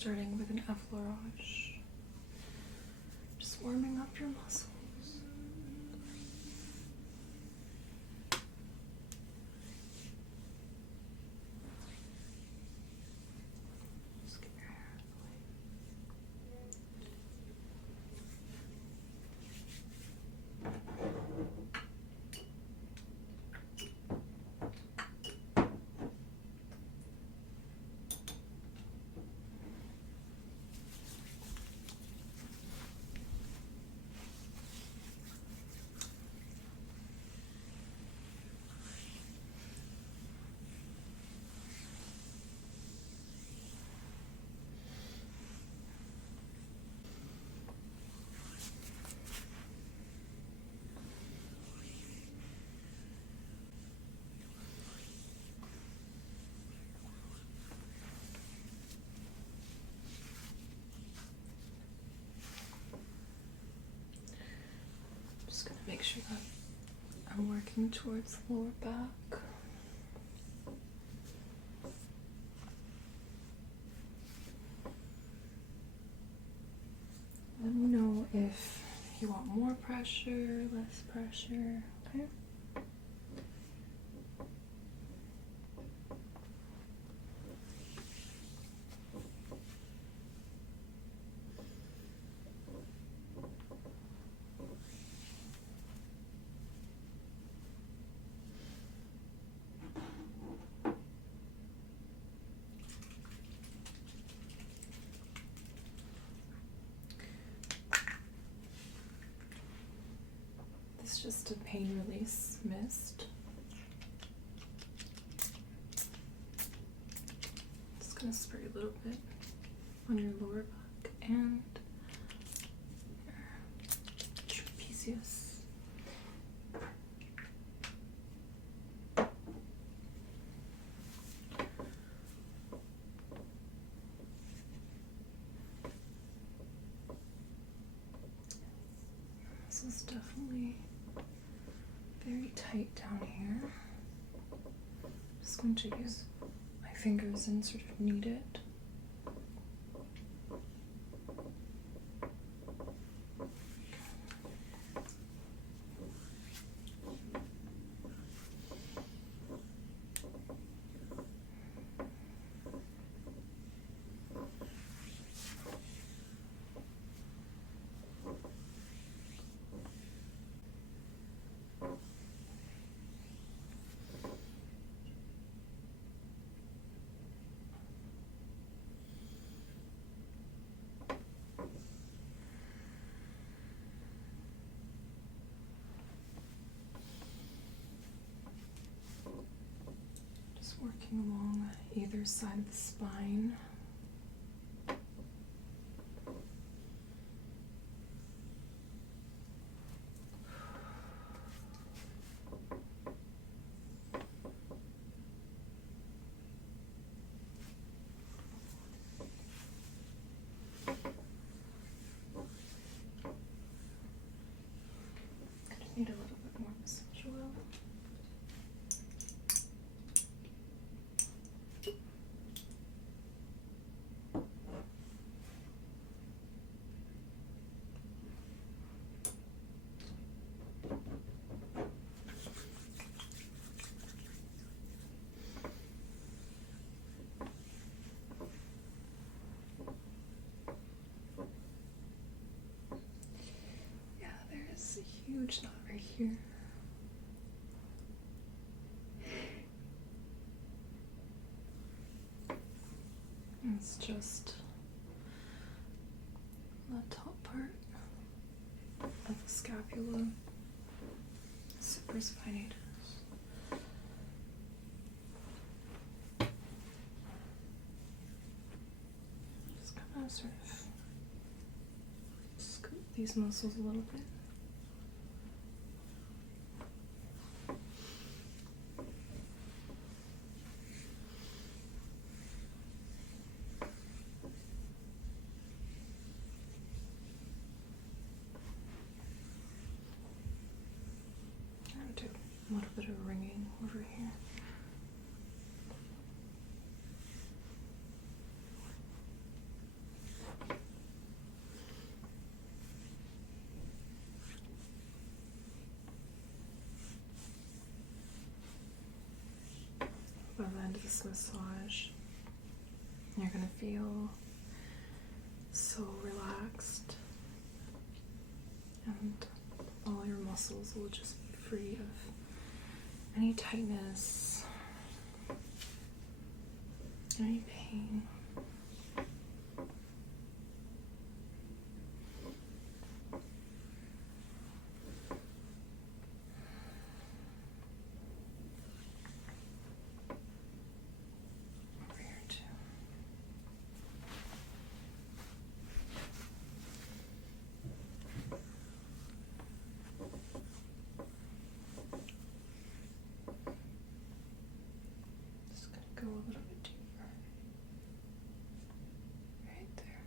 starting with an effleurage. Just warming up your muscles. Just get your hair out of the way. Just gonna make sure that I'm working towards the lower back. Let me know if you want more pressure, less pressure, okay? It's just a pain release mist. Just gonna spray a little bit on your lower back and your trapezius. This is definitely very tight down here. I'm just going to use my fingers and sort of knead it. Working along either side of the spine. I just need a little bit more massage oil. Huge knot right here. It's just the top part of the scapula, supraspinatus. Just kind of sort of scoop these muscles a little bit. A little bit of ringing over here. by the end of this massage, you're going to feel so relaxed, and all your muscles will just be free of any tightness, any pain. Go a little bit deeper. Right there.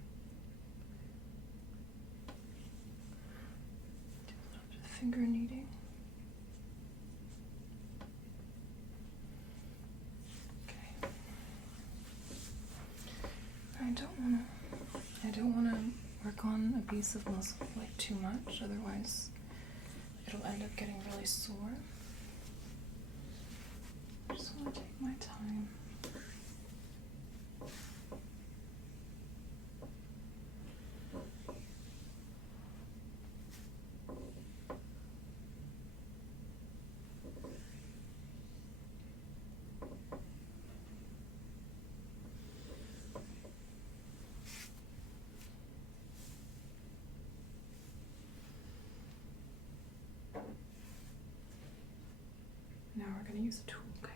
Do a little bit of finger kneading. Okay. I don't wanna work on a piece of muscle like too much, otherwise it'll end up getting really sore. I just wanna take my time. Now we're going to use a tool, okay?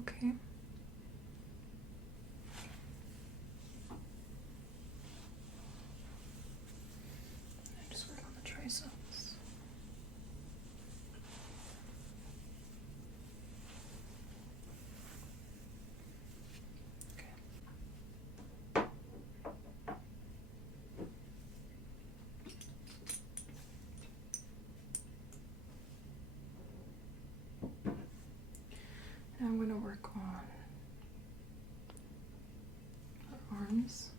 Okay. And just work on the triceps. Okay. Now I'm going to work on our arms.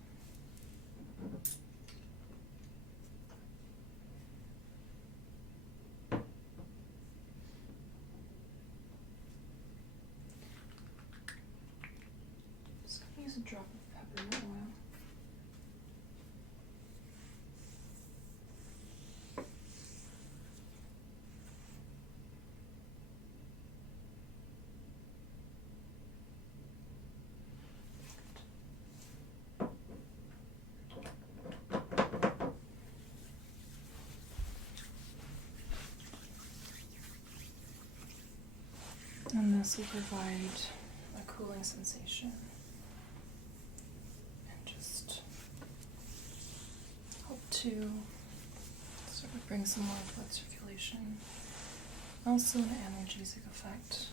Just going to use a drop of peppermint oil. And this will provide a cooling sensation and just help to sort of bring some more blood circulation. Also an analgesic effect.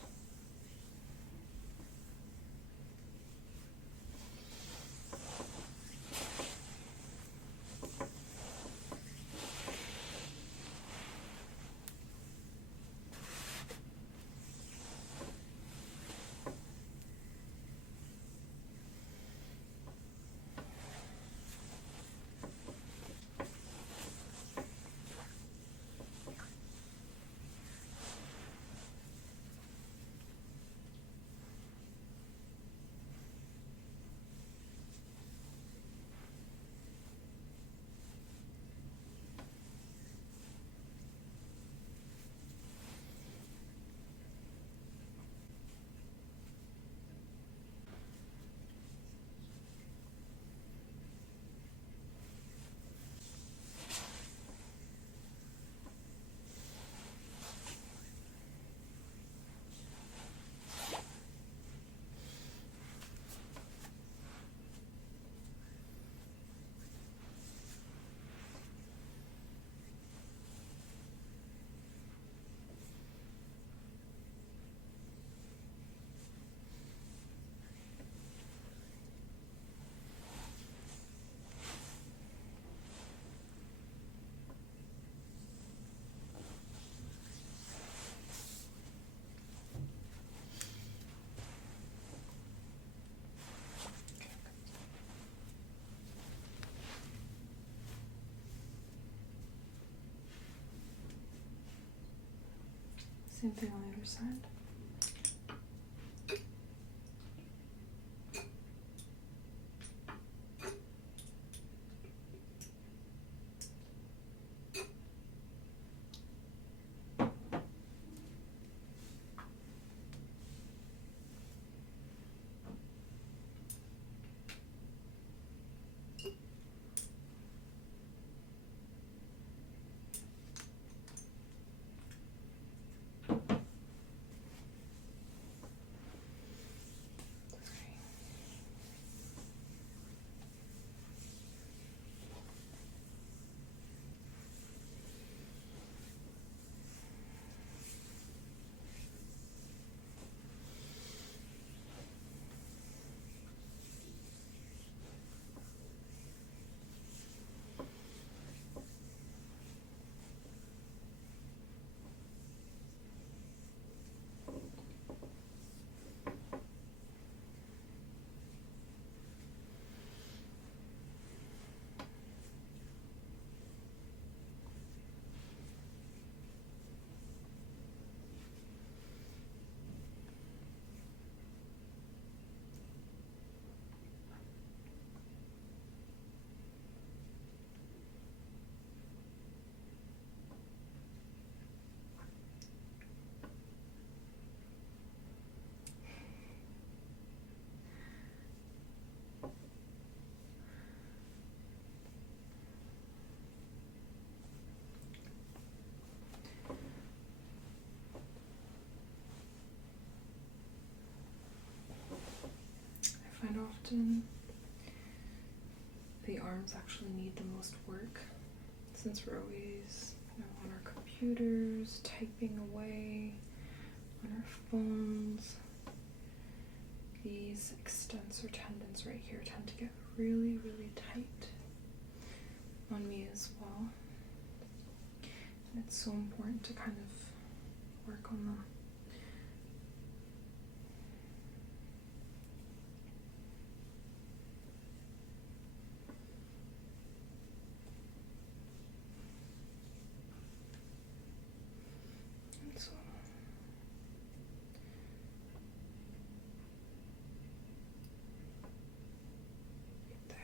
Same thing on the other side. I find often the arms actually need the most work since we're always, on our computers, typing away, on our phones. These extensor tendons right here tend to get really, really tight on me as well. And it's so important to kind of work on them. And so right there.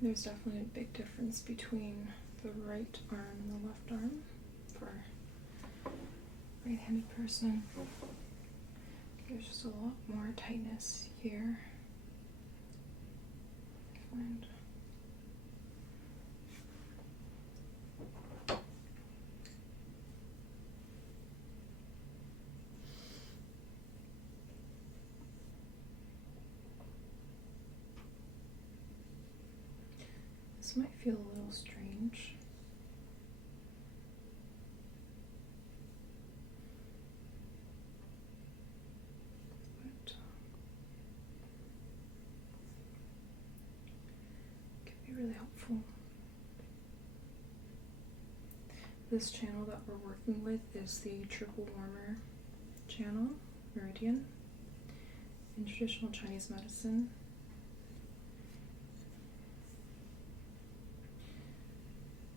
There's definitely a big difference between the right arm and the left arm for a right-handed person. There's just a lot more tightness here. I find. This might feel a little strange. But it can be really helpful. This channel that we're working with is the Triple Warmer channel, Meridian, in traditional Chinese medicine.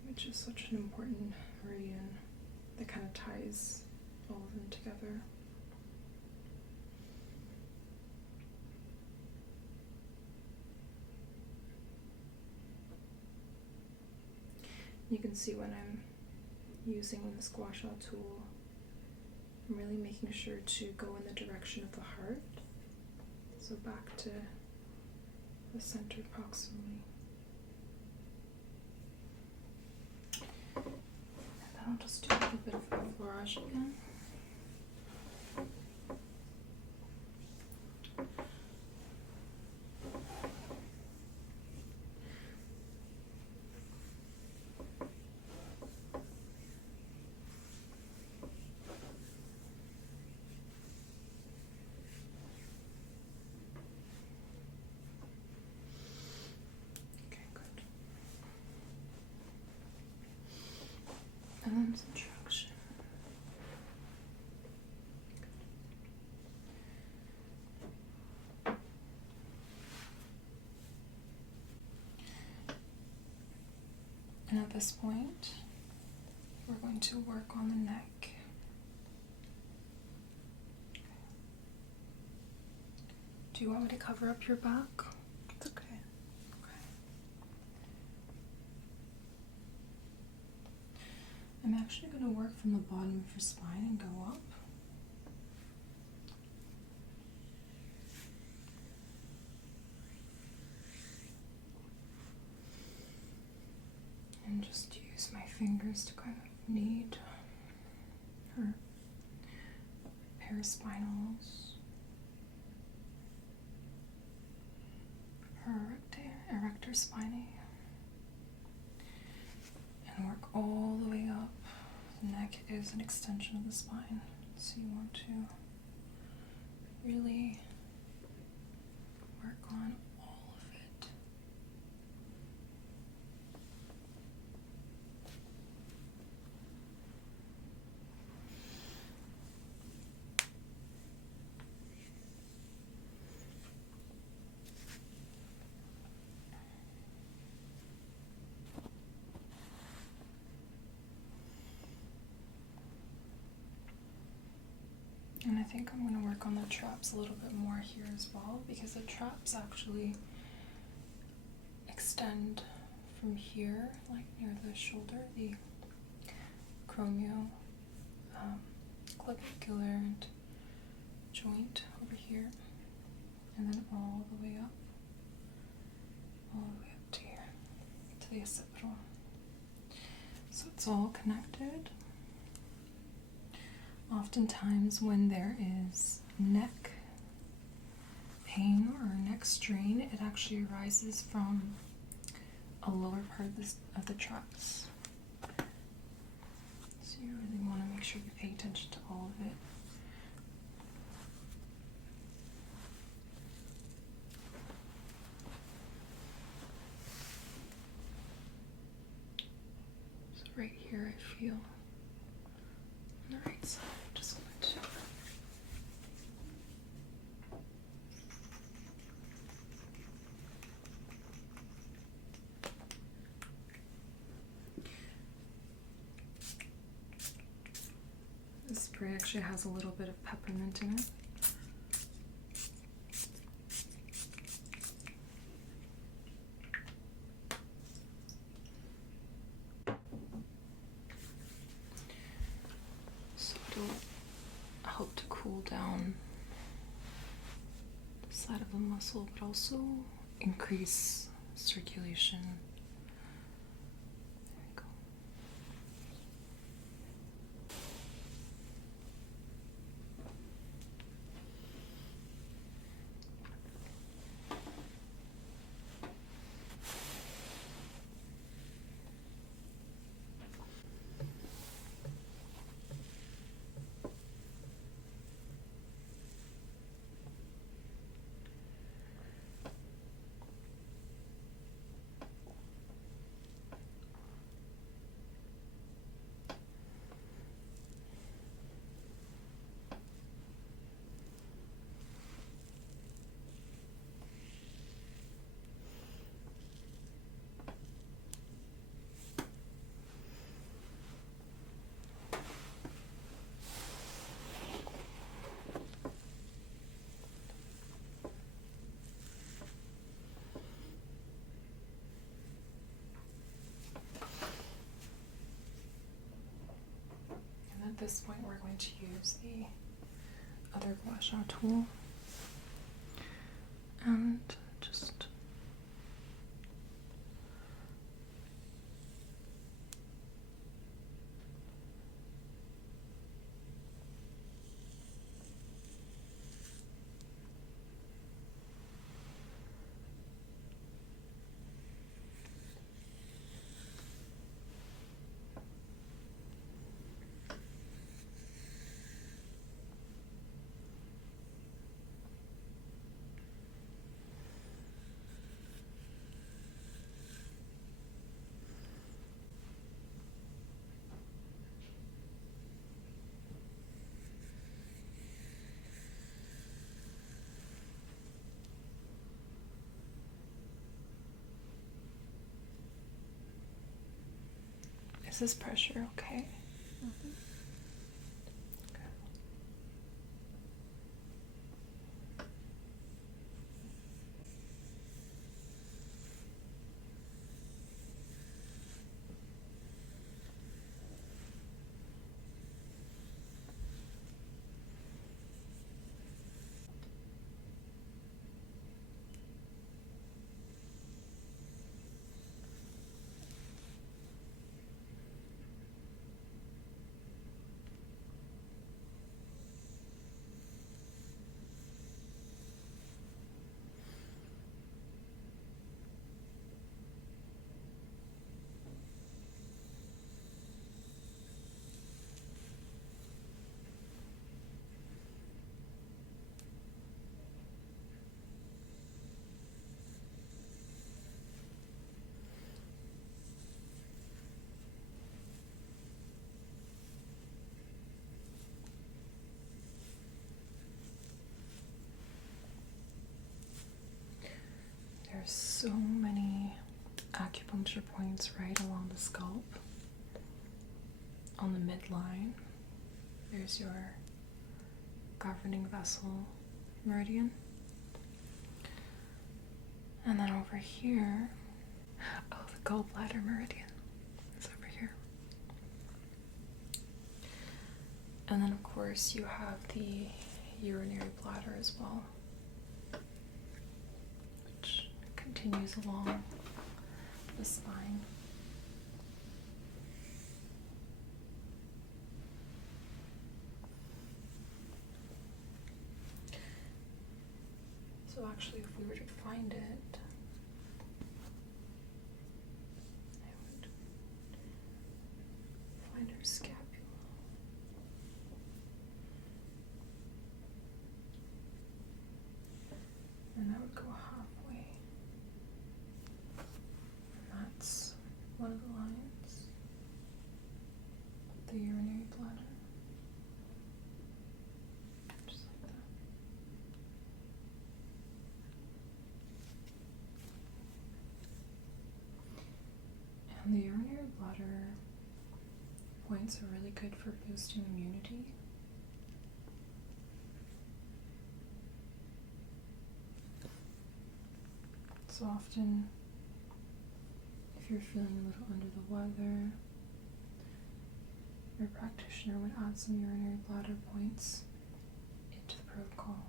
Which is such an important meridian that kind of ties all of them together. You can see when I'm using this gua sha tool, I'm really making sure to go in the direction of the heart. So back to the center proximally. I'll just do a little bit of enfleurage again. Okay, good. And then some traction. And at this point, we're going to work on the neck. Do you want me to cover up your back? It's okay. I'm actually going to work from the bottom of your spine and go up. And just use my fingers to kind of knead her paraspinals, her erector spinae, and work all the way up. The neck is an extension of the spine, so you want to really work on all of it. And I think I'm going to work on the traps a little bit more here as well, because the traps actually extend from here, like near the shoulder, the acromioclavicular joint over here, and then all the way up to here, to the occipital. So it's all connected. Oftentimes when there is neck pain or neck strain, it actually arises from a lower part of the traps. So you really want to make sure you pay attention to all of it. So right here I feel on the right side. Just going to this spray actually has a little bit of peppermint in it. So it'll help to cool down the side of the muscle, but also increase circulation. There we go. At this point, we're going to use the other gua sha tool and just Is this pressure okay? Mm-hmm. There's so many acupuncture points right along the scalp. On the midline, there's your governing vessel meridian. And then over here, oh, the gallbladder meridian is over here. And then, of course, you have the urinary bladder as well, which continues along the spine. So actually, if we were to find it, I would find our scapula. And that would go halfway. And that's one of the lines, the urinary bladder. Just like that. And the urinary bladder points are really good for boosting immunity. So often, if you're feeling a little under the weather, your practitioner would add some urinary bladder points into the protocol,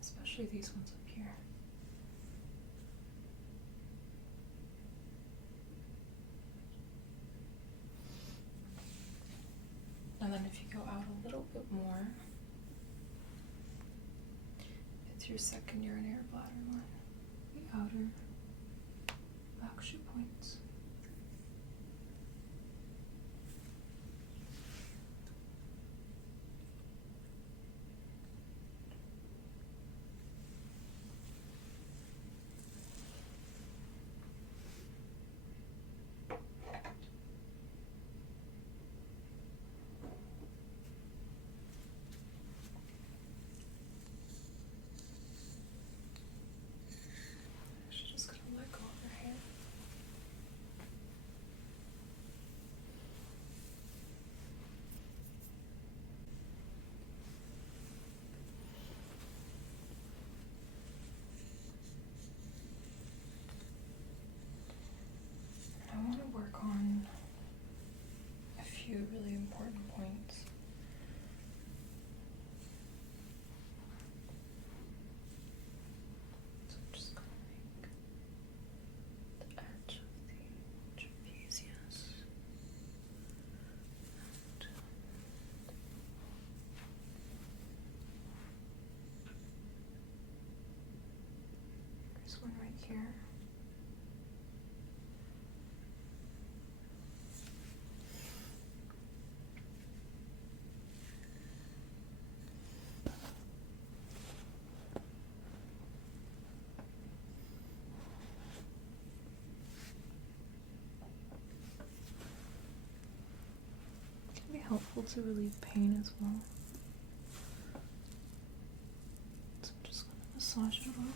especially these ones up here. And then if you go out a little bit more, it's your second urinary bladder line, the outer back shoe points. She's just gonna let go of her hair. I want to work on a few really important points. So I'm just going to make the edge of the trapezius. And there's one right here. It can be helpful to relieve pain as well. So I'm just going to massage it a little bit.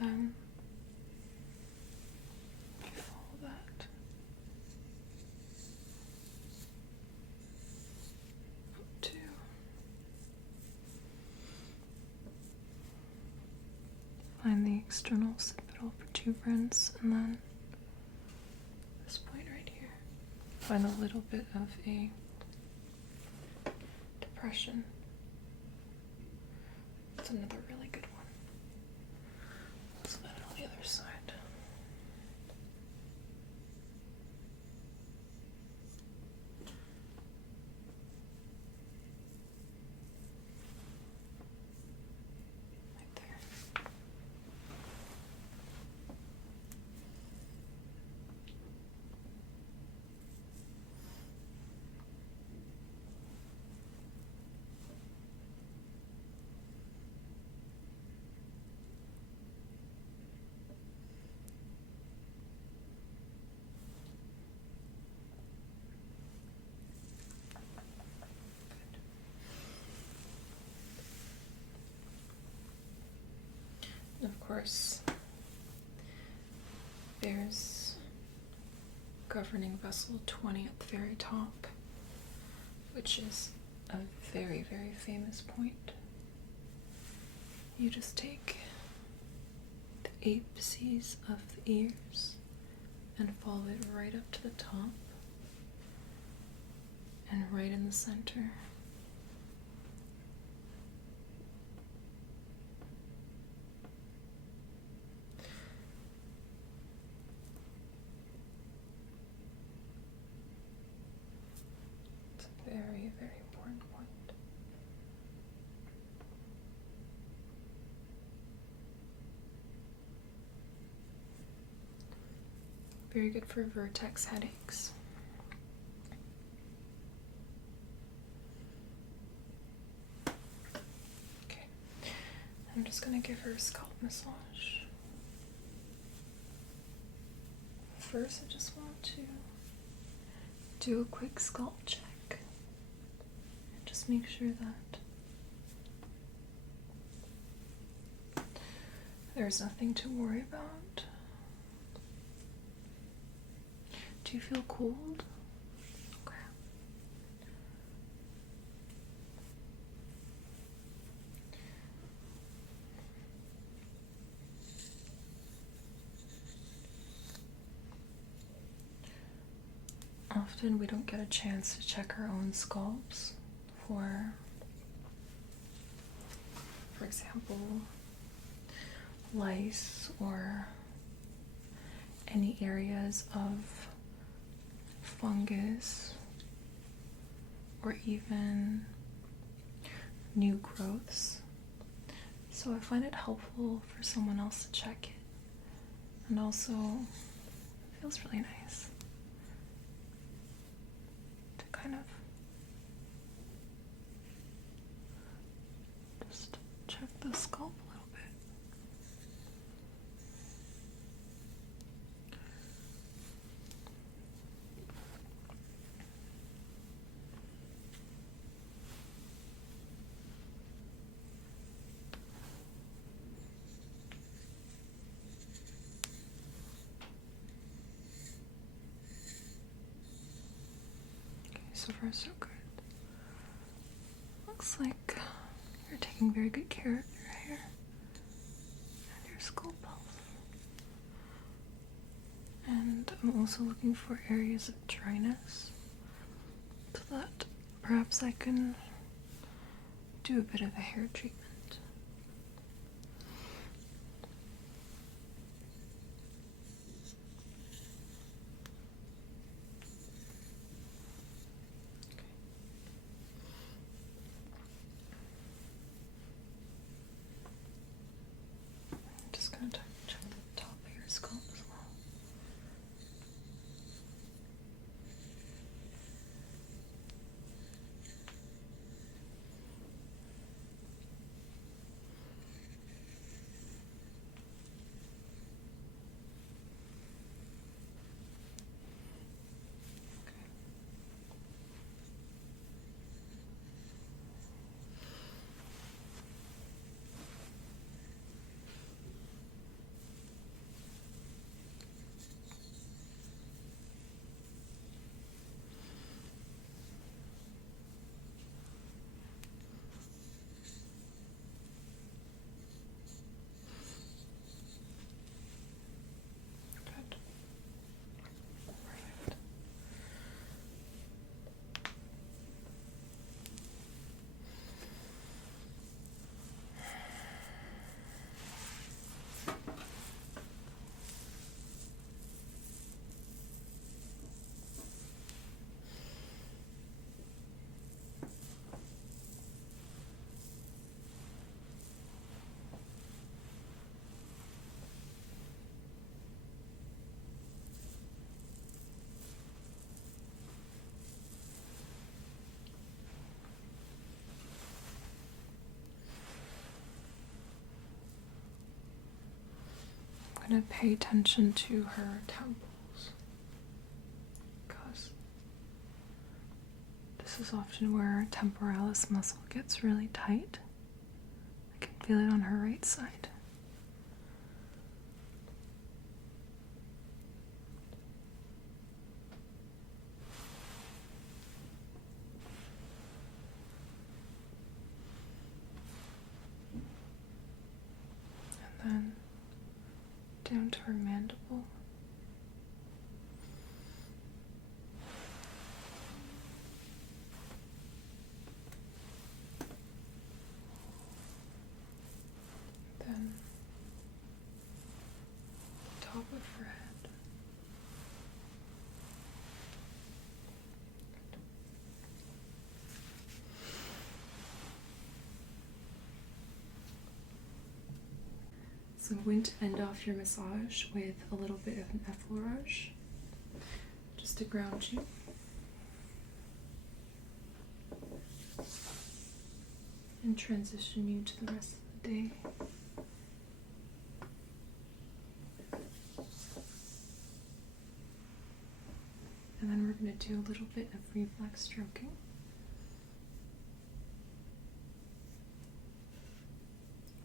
then follow that up to find the external occipital protuberance, and then this point right here. Find a little bit of a depression. That's another really good one. Let's put it on the other side. Right there. Of course, there's governing vessel 20 at the very top, which is a very, very famous point. You just take the apices of the ears and follow it right up to the top and right in the center. Very, very important point. Very good for vertex headaches. Okay, I'm just going to give her a scalp massage. First, I just want to do a quick scalp check. Just make sure that there's nothing to worry about. Do you feel cold? Okay. Often we don't get a chance to check our own scalps for example, lice or any areas of fungus or even new growths. So I find it helpful for someone else to check it. And also, it feels really nice to kind of just check the scalp a little bit. Okay, so far so good. Looks like you're taking very good care of your hair and your scalp health. And I'm also looking for areas of dryness so that perhaps I can do a bit of a hair treatment. I'm just going to check the top of your scalp as well. I'm going to pay attention to her temples, because this is often where temporalis muscle gets really tight. I can feel it on her right side. And then down to her mandible. Then top of her head. So I'm going to end off your massage with a little bit of an effleurage, just to ground you. And transition you to the rest of the day. And then we're going to do a little bit of reflex stroking.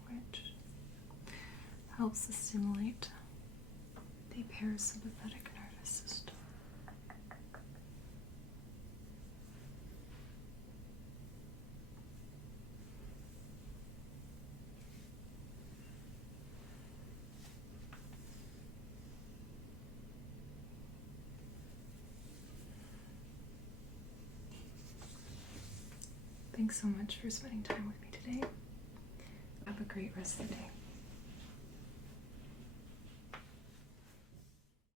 Which helps to stimulate the parasympathetic nervous system. Thanks so much for spending time with me today. Have a great rest of the day.